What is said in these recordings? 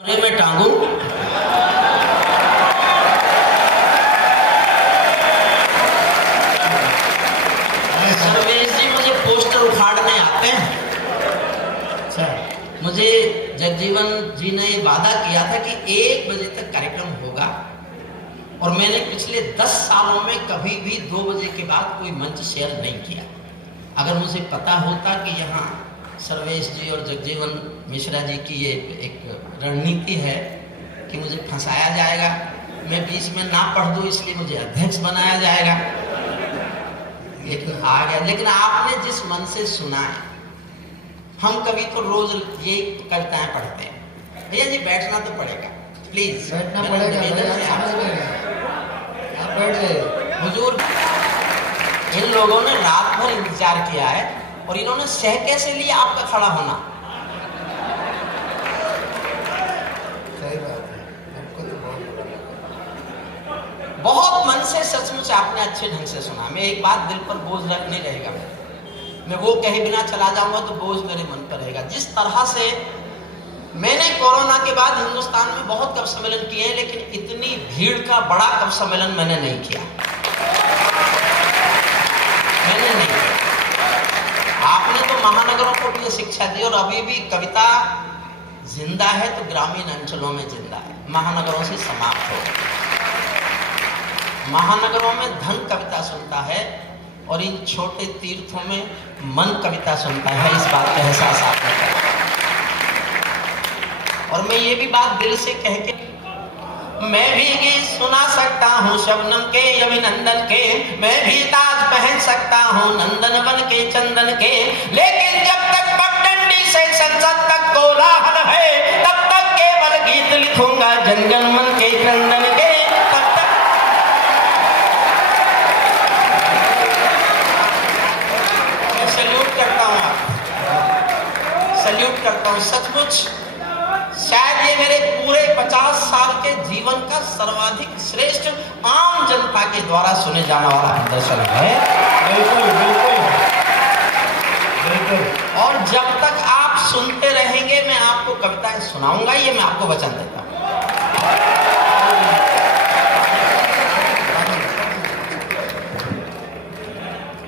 कमरे में टांगू। सर्वेश जी मुझे पोस्टर उखाड़ने आते हैं। मुझे जगजीवन जी ने वादा किया था कि 1 बजे तक कार्यक्रम होगा और मैंने पिछले 10 सालों में कभी भी 2 बजे के बाद कोई मंच शेयर नहीं किया। अगर मुझे पता होता कि यहाँ सर्वेश जी और जगजीवन मिश्रा जी की ये एक रणनीति है कि मुझे फंसाया जाएगा, मैं बीच में ना पढ़ दूं इसलिए मुझे अध्यक्ष बनाया जाएगा, लेकिन आ गया। लेकिन आपने जिस मन से सुना है, हम कभी तो रोज ये कविताएं पढ़ते हैं। भैया जी बैठना तो पड़ेगा, प्लीज बैठना पड़ेगा। आप बैठ गए हुजूर। इन लोगों ने रात भर इंतजार किया है और इन्होंने सह कैसे लिया आपका खड़ा होना। सही बात है, हमको तो बहुत मन से सचमुच आपने अच्छे ढंग से सुना। मैं एक बात दिल पर बोझ रख नहीं रहेगा, मैं वो कहे बिना चला जाऊंगा तो बोझ मेरे मन पर रहेगा। जिस तरह से मैंने कोरोना के बाद हिंदुस्तान में बहुत कवि सम्मेलन किए हैं, लेकिन इतनी भीड़ का बड़ा कवि सम्मेलन मैंने नहीं किया, मैंने नहीं किया। आपने तो महानगरों को भी ये शिक्षा दी और अभी भी कविता जिंदा है तो ग्रामीण अंचलों में जिंदा है, महानगरों से समाप्त हो। महानगरों में धन कविता सुनता है और इन छोटे तीर्थों में मन कविता सुनता है। इस बात का एहसास आपने करा और मैं ये भी बात दिल से कह के, मैं भी गीत सुना सकता हूँ शबनम के अभिनंदन के, मैं भी ताज पहन सकता हूँ नंदन बन के चंदन के, लेकिन जब तक पगडंडी से संसद तक कोलाहल है तब तक केवल गीत लिखूंगा जनगण मन के क्रंदन के। तब तक मैं सल्यूट करता हूँ, सल्यूट करता हूँ सचमुच। शायद ये मेरे पूरे 50 साल के जीवन का सर्वाधिक श्रेष्ठ आम जनता के द्वारा सुने जाने वाला प्रदर्शन है। बिल्कुल बिल्कुल बिल्कुल। और जब तक आप सुनते रहेंगे मैं आपको कविताएं सुनाऊंगा, ये मैं आपको वचन देता हूँ।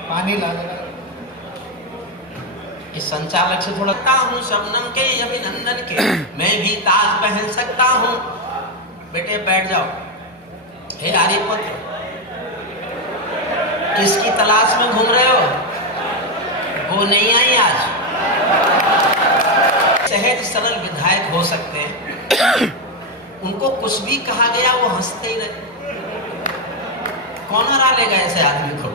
पानी ला देना। इस संचालक से थोड़ा हूँ शबनम के अभिनंदन के, मैं भी ताज पहन सकता हूँ। बेटे बैठ जाओ। हे आर्यपुत्र, किसकी तलाश में घूम रहे हो? वो नहीं आई आज। सहज सरल विधायक हो सकते हैं, उनको कुछ भी कहा गया वो हंसते ही रहे। कौन हरा लेगा ऐसे आदमी को?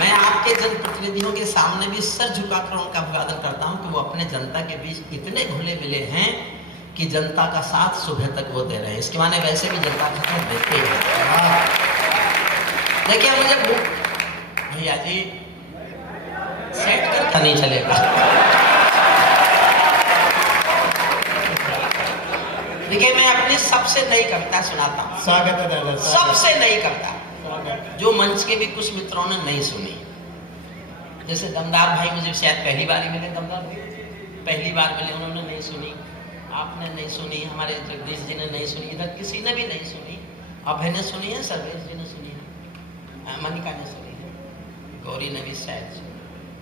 मैं आपके जनप्रतिनिधियों के सामने भी सर झुकाकर उनका अभिवादन करता हूं कि वो अपने जनता के बीच इतने घुले मिले हैं कि जनता का साथ सुबह तक वो दे रहे हैं। इसके माने वैसे भी जनता का साथ देते हैं। देखिए मुझे भैया जी सेट करता नहीं चलेगा। देखिए मैं अपनी सबसे नई कविता सुनाता हूँ। स्वागत है दादा। सबसे नई कविता जो मंच के भी कुछ मित्रों ने नहीं सुनी। जैसे दमदार भाई मुझे शायद पहली बार ही मिले, दमदार भाई पहली बार मिले, उन्होंने नहीं सुनी, आपने नहीं सुनी, हमारे जगदीश जी ने नहीं सुनी, इधर किसी ने भी नहीं सुनी। अभय ने सुनी है, सर्वेश जी ने सुनी है, मनिका ने सुनी है, गौरी ने भी शायद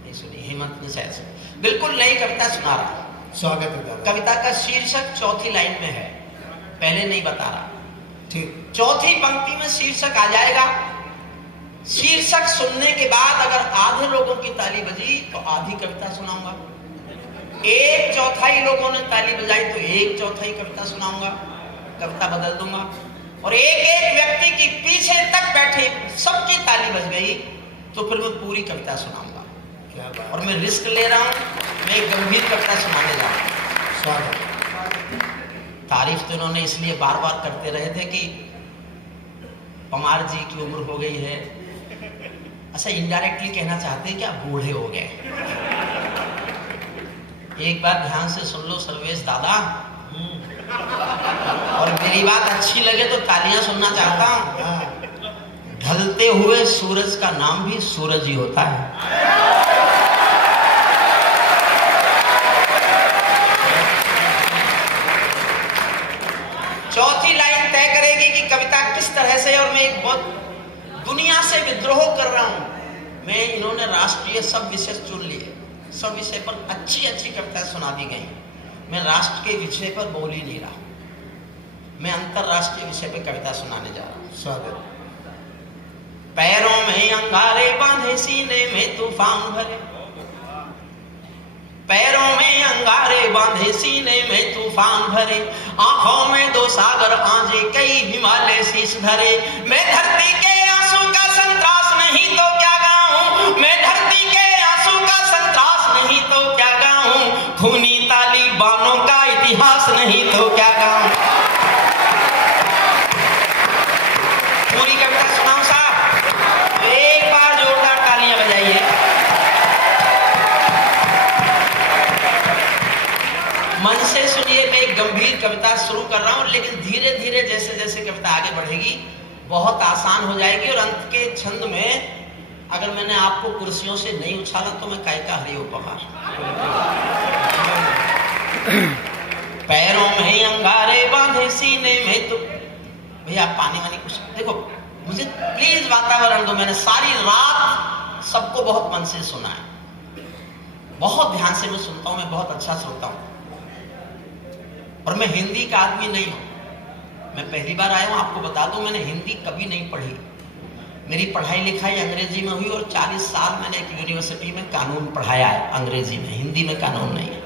नहीं सुनी, हेमंत ने शायद सुनी। बिल्कुल नई कविता सुना रहा। स्वागत है दादा। कविता का शीर्षक चौथी लाइन में है, पहले नहीं बता रहा। ठीक। चौथी पंक्ति में शीर्षक आ जाएगा। शीर्षक सुनने के बाद अगर आधे लोगों की ताली बजी तो आधी कविता सुनाऊंगा, 1/4 लोगों ने ताली बजाई तो 1/4 कविता सुनाऊंगा, कविता बदल दूंगा। और एक व्यक्ति की पीछे तक बैठे सबकी ताली बज गई तो फिर मैं पूरी कविता सुनाऊंगा। क्या बात। और मैं रिस्क ले रहा हूं, मैं एक गंभीर कविता सुनाने जा रहा हूं। स्वागत। तारीफ तो इन्होंने इसलिए बार बार करते रहे थे कि पमार जी की उम्र हो गई है। अच्छा इनडायरेक्टली कहना चाहते हैं कि आप बूढ़े हो गए। एक बार ध्यान से सुन लो सर्वेश दादा, और मेरी बात अच्छी लगे तो तालियां सुनना चाहता हूं। ढलते हुए सूरज का नाम भी सूरज ही होता है। से विद्रोह कर रहा हूं। मैं, इन्होंने राष्ट्रीय सब विषय चुन लिए, सब विषय पर अच्छी अच्छी कविताएं सुना दी गई। मैं राष्ट्र के विषय पर बोल ही नहीं रहा, मैं अंतरराष्ट्रीय विषय पर कविता सुनाने जा रहा हूं। स्वागत। पैरों में अंगारे बांधे, सीने में तूफान भरे, पैरों में अंगारे बांधे, सीने में तूफान भरे, आंखों में दो सागर आंजे, कई हिमालय शीश धरे। मैं धरती के आंसू का संतरास नहीं तो क्या गाऊं, मैं धरती के आंसू का संतरास नहीं तो क्या गाऊं, खूनी तालिबानों का इतिहास नहीं तो क्या गाऊं। पूरी कविता सुनाऊं साहब? एक बार जोरदार तालियां बजाइए। मन से सुनिए, मैं एक गंभीर कविता शुरू कर रहा हूं, लेकिन धीरे धीरे जैसे जैसे कविता आगे बढ़ेगी बहुत आसान हो जाएगी। और अंत के छंद में अगर मैंने आपको कुर्सियों से नहीं उछाला तो मैं काय का हरि उपहार। पैरों में अंगारे बांधे, सीने में तो, भैया पानी वानी कुछ देखो, मुझे प्लीज वातावरण दो। मैंने सारी रात सबको बहुत मन से सुना है, बहुत ध्यान से मैं सुनता हूं, मैं बहुत अच्छा सुनता हूं। और मैं हिंदी का आदमी नहीं हूं, मैं पहली बार आया हूं। आपको बता दूं, मैंने हिंदी कभी नहीं पढ़ी, मेरी पढ़ाई लिखाई अंग्रेजी में हुई और 40 साल मैंने एक यूनिवर्सिटी में कानून पढ़ाया है अंग्रेजी में, हिंदी में कानून नहीं है।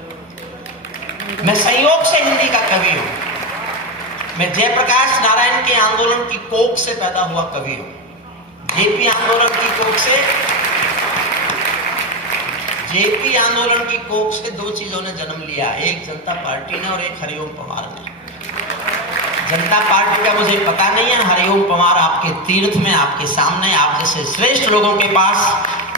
मैं संयोग से हिंदी का कवि हूं। मैं जयप्रकाश नारायण के आंदोलन की कोख से पैदा हुआ कवि हूं। जेपी आंदोलन की कोख से, जेपी आंदोलन की कोख से दो चीजों ने जन्म लिया, एक जनता पार्टी ने और एक हरिओम पंवार ने। जनता पार्टी का मुझे पता नहीं है, हरिओम पंवार आपके तीर्थ में, आपके सामने, आप जैसे श्रेष्ठ लोगों के पास,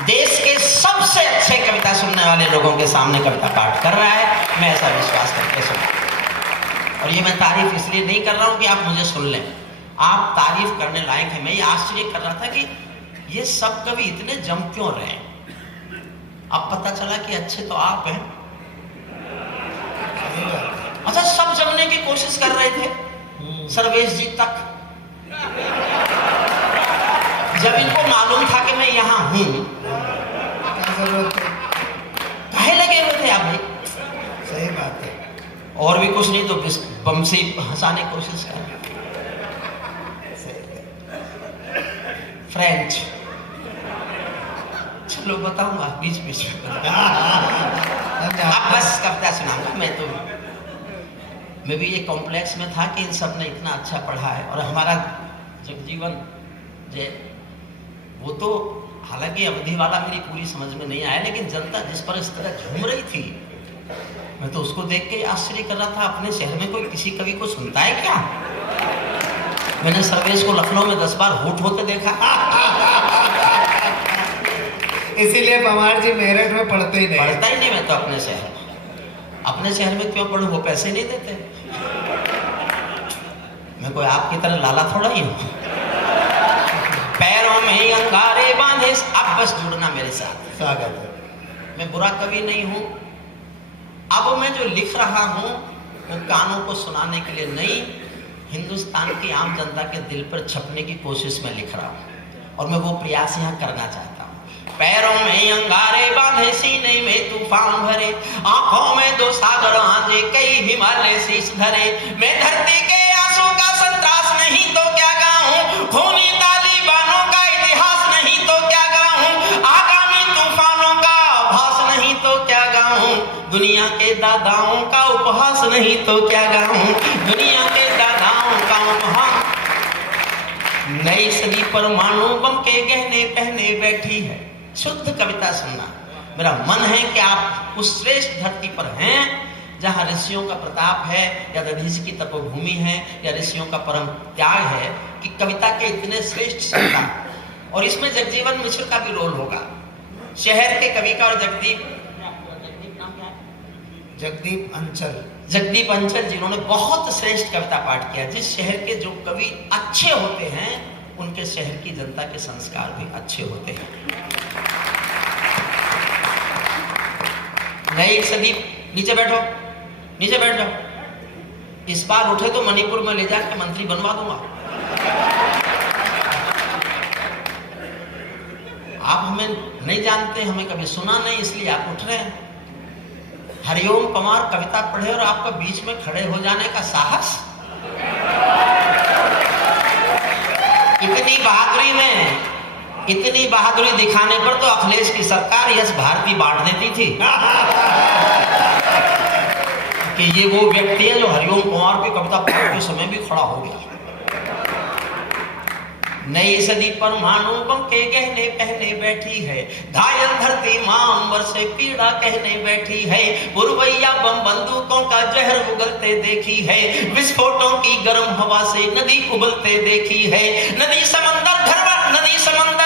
देश के सबसे अच्छे कविता सुनने वाले लोगों के सामने कविता पाठ कर रहा है। मैं ऐसा विश्वास करके सुना। और ये मैं तारीफ इसलिए नहीं कर रहा हूं कि आप मुझे सुन लें, आप तारीफ करने लायक है। मैं ये आश्चर्य कर रहा था कि ये सब कवि इतने जम क्यों रहे। अब पता चला कि अच्छे तो आप हैं। अच्छा, सब जमने की कोशिश कर रहे थे, सर्वेश जी तक। जब इनको मालूम था कि मैं यहां हूं, काहे लगे हुए थे आप भाई? सही बात है। और भी कुछ नहीं तो बम से हंसाने की कोशिश कर। फ्रेंच, चलो बताऊंगा बीच बीच में। अब बस कविता सुनाऊंगा। मैं भी ये कॉम्प्लेक्स में था कि इन सब ने इतना अच्छा पढ़ा है। और हमारा जगजीवन जय, वो तो हालांकि अवधि वाला मेरी पूरी समझ में नहीं आया, लेकिन जनता जिस पर इस तरह झूम रही थी, मैं तो उसको देख के आश्चर्य कर रहा था। अपने शहर में कोई किसी कवि को सुनता है क्या? मैंने सर्वेश को लखनऊ में 10 बार होठ होते देखा। इसीलिए पंवार जी मेरठ में पढ़ते ही नहीं। पढ़ता ही नहीं मैं तो अपने शहर में। अपने शहर में क्यों पढ़ूं, वो पैसे नहीं देते। मैं कोई आपकी तरह लाला थोड़ा ही हूं। पैरों में अंगारे बांधे, अब बस जुड़ना मेरे साथ। स्वागत है। मैं बुरा कवि नहीं हूं। अब मैं जो लिख रहा हूं वो कानों को सुनाने के लिए नहीं, हिंदुस्तान की आम जनता के दिल पर छपने की कोशिश में लिख रहा हूं। और मैं वो प्रयास यहाँ करना चाहता हूं। पैरों में अंगारे बांधे, सीने में तूफान भरे, आंखों में दो सागर आंजे, कई हिमालय शीश धरे। मैं धरती के आंसू का संतरास नहीं तो क्या गाऊं, खूनी तालिबानों का इतिहास नहीं तो क्या गाऊं, आगामी तूफानों का आभास नहीं तो क्या गाऊं, दुनिया के दादाओं का उपहास नहीं तो क्या गाऊं, दुनिया के दादाओं का उपहास। नई सदी परमाणु बम के गहने पहने बैठी है। शुद्ध कविता सुनना। मेरा मन है कि आप उस श्रेष्ठ धरती पर हैं जहां ऋषियों का प्रताप है, या दधीचि की तपोभूमि है, या ऋषियों का परम त्याग है, कि कविता के इतने श्रेष्ठ संतान। और इसमें जगजीवन मिश्र का भी रोल होगा, शहर के कवि का। और जगदीप नाम क्या है? जगदीप अंचल। जगदीप अंचल जिन्होंने बहुत श्रेष्ठ कविता पाठ किया। जिस शहर के जो कवि अच्छे होते हैं, उनके शहर की जनता के संस्कार भी अच्छे होते हैं। नई सदी, नीचे बैठो, नीचे बैठ जाओ। इस बार उठे तो मणिपुर में ले जाकर मंत्री बनवा दूंगा। आप हमें नहीं जानते, हमें कभी सुना नहीं, इसलिए आप उठ रहे हैं। हरिओम पवार कविता पढ़े और आपका बीच में खड़े हो जाने का साहस। इतनी बहादुरी दिखाने पर तो अखिलेश की सरकार यश भारती बांट देती थी कि ये वो व्यक्ति है जो हरिओम पवार की कविता पढ़ने के समय भी खड़ा हो गया। नई सदी परमाणु बम के गहने पहने बैठी है, घायल धरती मां अंबर से पीड़ा कहने बैठी है, बुरवैया बम बंदूकों का जहर उगलते देखी है, विस्फोटों की गर्म हवा से नदी उबलते देखी है, नदी समंदर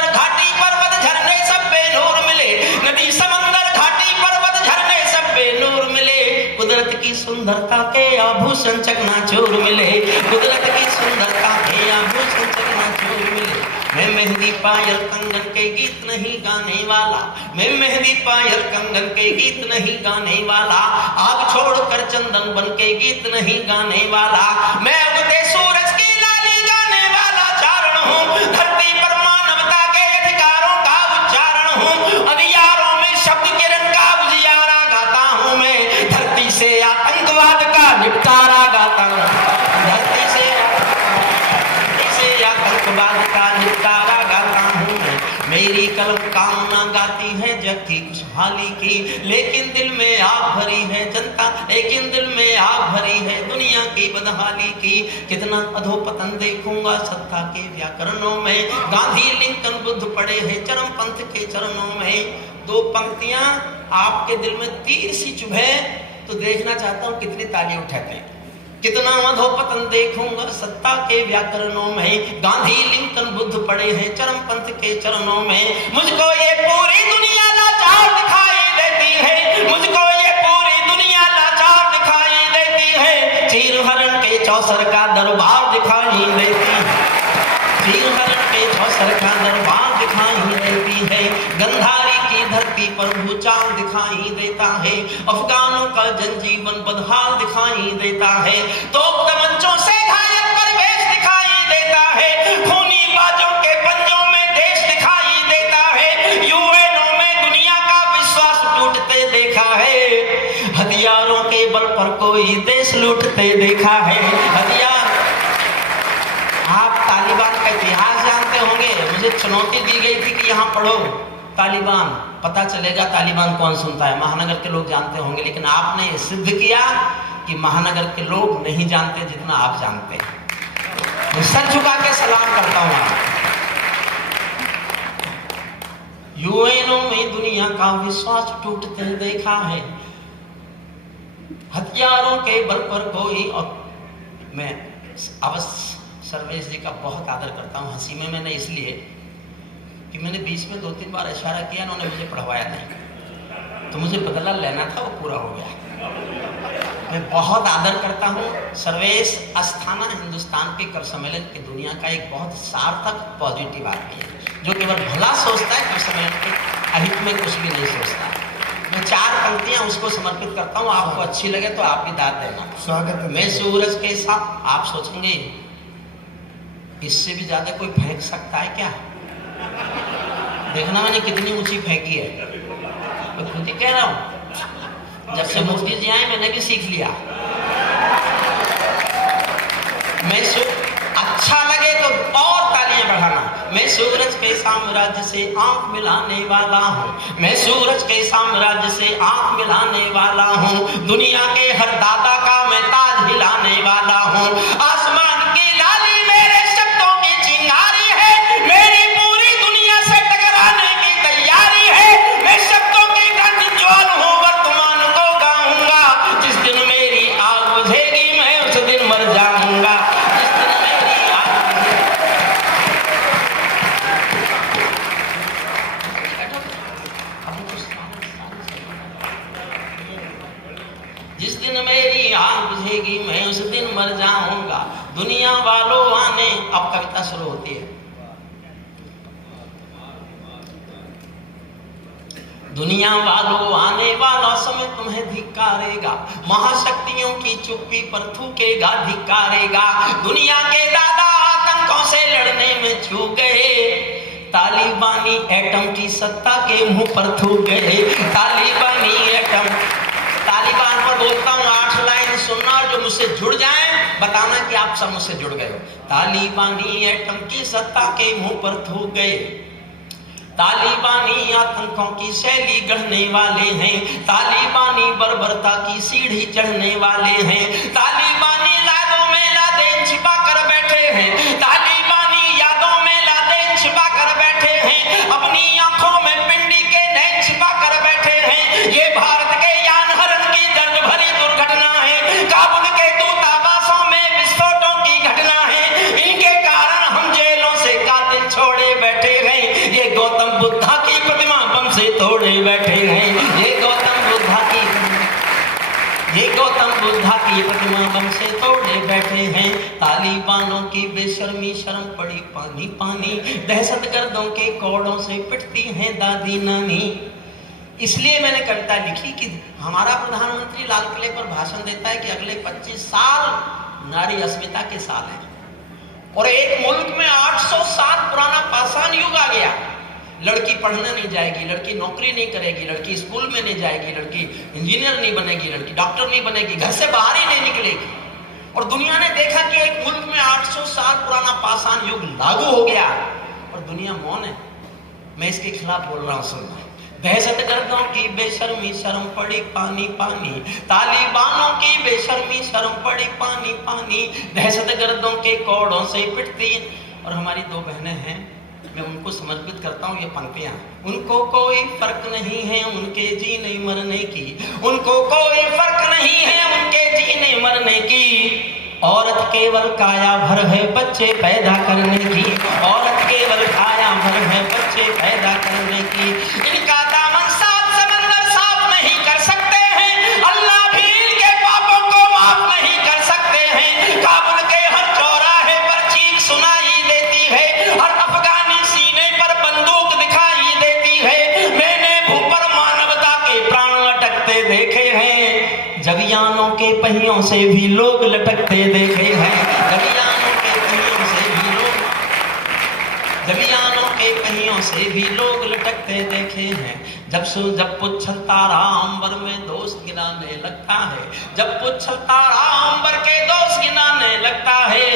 घाटी पर्वत झरने सब बेनूर मिले, नदी समंदर घाटी पर्वत झरने सब बेनूर मिले, कुदरत की सुंदरता के आभूषण चकनाचूर मिले, कुदरत की सुंदरता के आभूषण चकनाचूर मिले। मैं मेहंदी पायल कंगन के गीत नहीं गाने वाला, मैं मेहंदी पायल कंगन के गीत नहीं गाने वाला, आग छोड़कर चंदन बन के गीत नहीं गाने वाला, मैं उगते सूरज की लाली गाने वाला चारण हूँ, धरती पर मानवता के अधिकारों का उच्चारण हूँ, अंधियारों में शब्द किरण का उजियारा गाता हूँ, मैं धरती से आतंकवाद का निपटारा गाता हूँ, धरती से आतंकवाद का निपटारा गाता हूँ मैं। मेरी कलम कामना गाती है जग की खुशहाली की, लेकिन दिल में आग भरी है जनता, लेकिन दिल में आग भरी है दुनिया की बदहाली की। कितना अधोपतन देखूंगा सत्ता के व्याकरणों में, गांधी लिंकन बुद्ध पड़े हैं चरम पंथ के चरणों में। दो पंक्तियां आपके दिल में तीर सी चुभे तो देखना चाहता हूं कितनी ताली उठाते हैं। कितना अधोपतन देखूंगा सत्ता के व्याकरणों में, गांधी लिंकन बुद्ध पड़े हैं चरम पंथ के चरणों में। मुझको ये पूरी दुनिया लाचार दिखाई देती है, मुझको ये पूरी दुनिया लाचार दिखाई देती है, चीर हरण के चौसर का दरबार दिखाई देती है, चीर हरण के चौसर का दरबार दिखाई देती है, गंधारी की धरती पर भूचाल दिखाई देता है, अफगानों का जनजीवन बदहाल दिखाई देता है, तो तमंचों से घायल परिवेश दिखाई देता है, खूनी बाजों के पंजों में देश दिखाई देता है, यूएनओ में दुनिया का विश्वास टूटते देखा है, हथियारों के बल पर कोई देश लूटते देखा है, हथियार। आप तालिबान का इतिहास जानते होंगे, मुझे चुनौती दी गई थी कि यहाँ पढ़ो तालिबान, पता चलेगा तालिबान कौन सुनता है। महानगर के लोग जानते होंगे, लेकिन आपने सिद्ध किया कि महानगर के लोग नहीं जानते जितना आप जानते हैं। मैं सर झुका के सलाम करता हूं। यूएनओ में दुनिया का विश्वास टूटते देखा है, हथियारों के बल पर कोई। और मैं अवश्य सर्वेश जी का बहुत आदर करता हूं, हंसी में मैंने इसलिए कि मैंने बीच में 2-3 बार इशारा किया, उन्होंने मुझे पढ़वाया नहीं, तो मुझे बदला लेना था, वो पूरा हो गया। मैं बहुत आदर करता हूँ। सर्वेश अस्थाना हिंदुस्तान के कवि सम्मेलन की दुनिया का एक बहुत सार्थक पॉजिटिव आदमी है, जो केवल भला सोचता है, कवि सम्मेलन के अहित में कुछ भी नहीं सोचता। मैं 4 पंक्तियां उसको समर्पित करता हूँ, आपको अच्छी लगे तो आप भी दाद देना। स्वागत है। मैं सूरज के साथ, आप सोचेंगे इससे भी ज्यादा कोई फेंक सकता है क्या? देखना मैंने कितनी ऊंची फेंकी है, मैं खुद ही कह रहा हूं। जब से मुफ्ती जी आए मैंने भी सीख लिया। मैं अच्छा लगे तो और तालियां बढ़ाना। मैं सूरज के साम्राज्य से आंख मिलाने वाला हूँ, मैं सूरज के साम्राज्य से आंख मिलाने वाला हूँ, दुनिया के हर दादा का मैं ताज हिलाने वाला हूँ। आसमान की लाली मेरे शब्दों की चिंगारी है, मेरी पूरी दुनिया से टकराने की तैयारी है। मैं शब्दों की गंध ज्वाल हूँ, वर्तमान को गाऊंगा। जिस दिन मेरी आग बुझेगी मैं उस दिन मर जाऊंगा। जिस दिन मेरी आग जिस दिन मेरी आग बुझेगी मैं उस दिन मर जाऊंगा। दुनिया वालों आने, अब कविता शुरू होती है। दुनिया वालों आने वाला समय तुम्हें धिक्कारेगा, महाशक्तियों की चुप्पी पर थूकेगा धिक्कारेगा। दुनिया के दादा आतंकों से लड़ने में चूक गए, तालिबानी एटम की सत्ता के मुंह पर थूक गए। तालिबानी एटम, तालिबान पर बोलता हूँ 8 लाइन सुनना और जो मुझसे जुड़ जाए बताना कि आप सब मुझसे जुड़ गए हो। तालिबानी एटम की सत्ता के मुंह पर थूक गए। तालिबानी आतंकों की शैली गढ़ने वाले हैं। तालिबानी बर्बरता की सीढ़ी चढ़ने वाले हैं। तालिबानी यादों में लादेन छिपा कर बैठे हैं। तालिबानी यादों में लादेन छिपा कर बैठे हैं। अपनी आंखों में पिंडी के नैन छिपा कर बैठे हैं। ये भारत के यान हरण की दर्द भरी दुर्घटना है। काबुल के दूतावासों में विस्फोटों की घटना है। इनके कारण हम जेलों से कातिल छोड़े बैठे हैं। ये गौतम बुद्धा की प्रतिमा बम से तोड़े बैठे हैं। ये गौतम बुद्धा की प्रतिमा बम से तोड़े बैठे हैं। तालिबानों की बेशर्मी शर्म पड़ी पानी पानी। दहशतगर्दों के कोड़ों से पिटती हैं दादी नानी। इसलिए मैंने कविता लिखी कि हमारा प्रधानमंत्री लाल किले पर भाषण देता है कि अगले 25 साल नारी अस्मिता के साल हैं और एक मुल्क में 800 साल पुराना पाषाण युग आ गया। लड़की पढ़ने नहीं जाएगी, लड़की नौकरी नहीं करेगी, लड़की स्कूल में नहीं जाएगी, लड़की इंजीनियर नहीं बनेगी, लड़की डॉक्टर नहीं बनेगी, घर से बाहर ही नहीं निकलेगी। और दुनिया ने देखा कि एक मुल्क में 800 साल पुराना पाषाण युग लागू हो गया और दुनिया मौन है। मैं इसके खिलाफ बोल रहा हूं, सुनना। दहशतगर्दों की बेशर्मी शर्म पड़ी पानी पानी। तालिबानों की बेशर्मी शर्म पड़ी पानी पानी। दहशतगर्दों के कोड़ों से पिटती। और हमारी 2 बहनें हैं, मैं उनको समर्पित करता हूँ ये पंक्तियां। उनको कोई फर्क नहीं है उनके जीने मरने की। उनको कोई फर्क नहीं है उनके जीने मरने की। औरत केवल काया भर है बच्चे पैदा करने की। औरत केवल काया भर है बच्चे पैदा करने की। इनका दामन 7 समंदर साफ नहीं कर सकते हैं। अल्लाह भी इनके पापों को माफ नहीं कर सकते हैं। काबुल के हर चौराहे पर चीख सुनाई देती है और अफगानी सीने पर बंदूक दिखाई देती है। मैंने भूपर मानवता के प्राण अटकते देखे हैं। जवियानों के पहियों से भी लोग लटकते देखे हैं। जवियानों के पहियों से भी लोग लटकते देखे हैं। जब पुच्छल तारा अंबर में दोस्त गिनाने लगता है। जब पुच्छल तारा अंबर के दोस्त गिनाने लगता है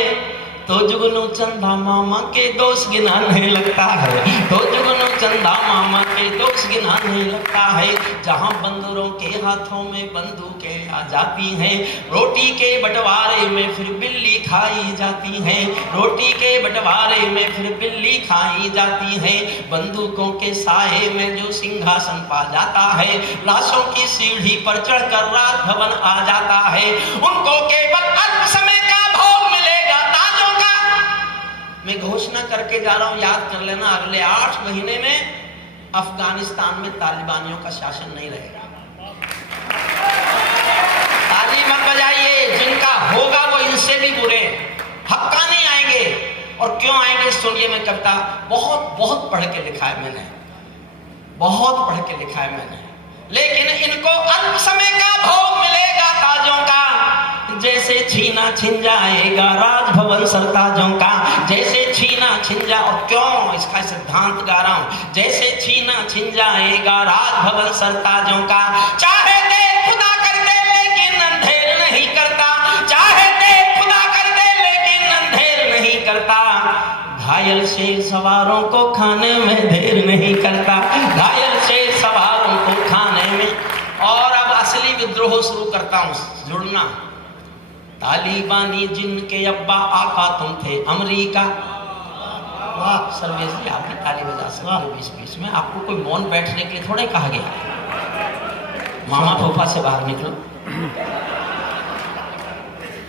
तो जुगनू चंदा मामा के दोस्त गिनाने लगता है। तो जुगनू चंदा मामा के दोस्त गिनाने लगता है। जहां बंदरों के हाथों में बंदूकें आ जाती हैं। रोटी के बंटवारे में फिर बिल्ली खाई जाती है। रोटी के बंटवारे में फिर बिल्ली खाई जाती है। बंदूकों के साए में जो सिंहासन पा जाता है, लाशों की सीढ़ी पर चढ़कर राजभवन आ जाता है। उनको केवल अल्प समय का भोग मिलेगा ताजों का। मैं घोषणा करके जा रहा हूं, याद कर लेना, अगले 8 महीने में अफगानिस्तान में तालिबानियों का शासन नहीं रहेगा। ताली मत बजाइए, जिनका होगा वो इनसे भी बुरे हक्का नहीं आएंगे। और क्यों आएंगे सुनिए, मैं कविता बहुत पढ़ के लिखा है मैंने, बहुत पढ़ के लिखा है मैंने। लेकिन इनको अल्प समय का भोग मिलेगा ताजों का। जैसे छीना छिन जाएगा राजभवन सरताजों का। जैसे छीना छिन जा, और क्यों इसका सिद्धांत गा रहा हूं। जैसे छीना छिन जाएगा राजभवन सरताजों का। चाहे दे खुदा कर दे लेकिन अंधेर नहीं करता। चाहे दे खुदा कर दे लेकिन अंधेर नहीं करता। घायल शेर सवारों को खाने में देर नहीं करता। घायल शेर सवारों को खाने में। और अब असली विद्रोह शुरू करता हूं, जुड़ना। तालिबानी जिनके अब्बा आका तुम थे अमेरिका। वाह सर्वेश जी, आप भी ताली बजा सकते हो बीच में। आपको कोई मौन बैठने के लिए थोड़ा कहा गया। मामा फूफा से बाहर निकलो।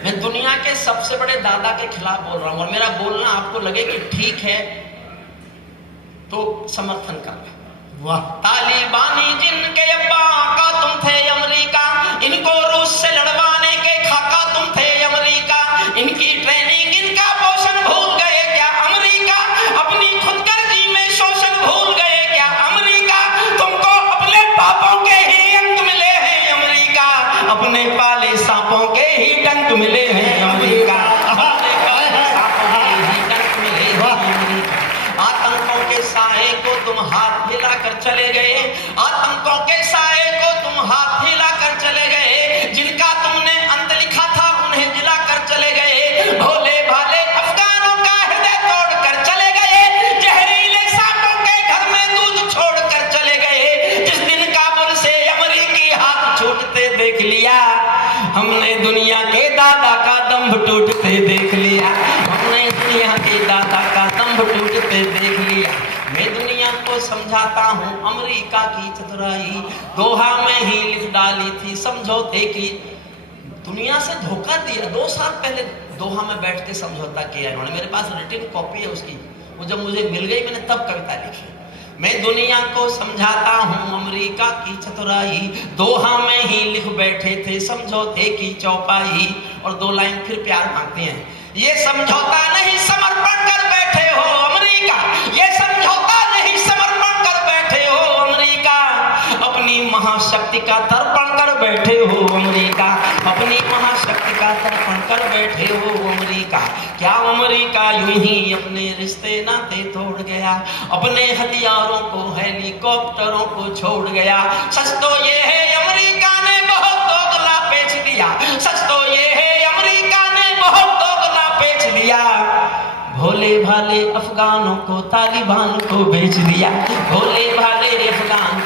मैं दुनिया के सबसे बड़े दादा के खिलाफ बोल रहा हूं और मेरा बोलना आपको लगे कि ठीक है तो समर्थन कर ले। वाह। तालिबानी जिनके अब्बा आका तुम थे अमेरिका। इनको रूस से लड़वाने के खाका तुम थे अमेरिका। इनकी ट्रेनिंग इनका पोषण भूल गए क्या अमेरिका। अपनी खुदगर्जी में शोषण भूल गए क्या अमेरिका। तुमको अपने पापों के ही अंक मिले हैं अमेरिका। अपने पाले सांपों के ही डंक मिले हैं अमेरिका। अपने पाले सांपों के ही डंक मिले हैं अमेरिका। आतंकों के साथ तुम हाथ हिलाकर चले गए, आतंकों के साए को तुम हाथ हिलाकर चले गए, जिनका तुमने अंत लिखा था उन्हें जिलाकर चले गए, भोले भाले अफगानों का हृदय तोड़कर चले गए, जहरीले सांपों के घर में दूध छोड़कर चले गए। जिस दिन काबुल से अमरीकी हाथ छूटते देख लिया, हमने दुनिया के दादा का दम्भ टूटते देख लिया, हमने दुनिया के दादा का दम्भ टूटते देख लिया। मैं दुनिया को समझाता हूँ अमेरिका की चतुराई, दोहा में ही लिख डाली थी समझौते की। दुनिया से धोखा दिया। 2 साल पहले दोहा में बैठ के समझौता किया इन्होंने, मेरे पास रिटन कॉपी है उसकी, वो जब मुझे मिल गई मैंने तब कविता लिखी। मैं दुनिया को समझाता हूँ अमेरिका की चतुराई, दोहा में ही लिख बैठे थे समझौते की चौपाई। और 2 लाइन फिर प्यार मांगते हैं, ये समझौता नहीं समर्पण कर बैठे हो अमेरिका, ये समझौता नहीं समर्पण कर बैठे हो अमेरिका, अपनी महाशक्ति का तर्पण कर बैठे हो अमेरिका, अपनी महाशक्ति का तर्पण कर बैठे हो अमेरिका। क्या अमेरिका यूं ही अपने रिश्ते नाते तोड़ गया, अपने हथियारों को हेलीकॉप्टरों को छोड़ गया। सच तो ये है अमेरिका ने बहुत दोगला बेच दिया, सच तो ये है अमेरिका ने बहुत दोगला बेच दिया। भोले भाले अफगानों को तालिबान को बेच दिया, भोले भाले अफगान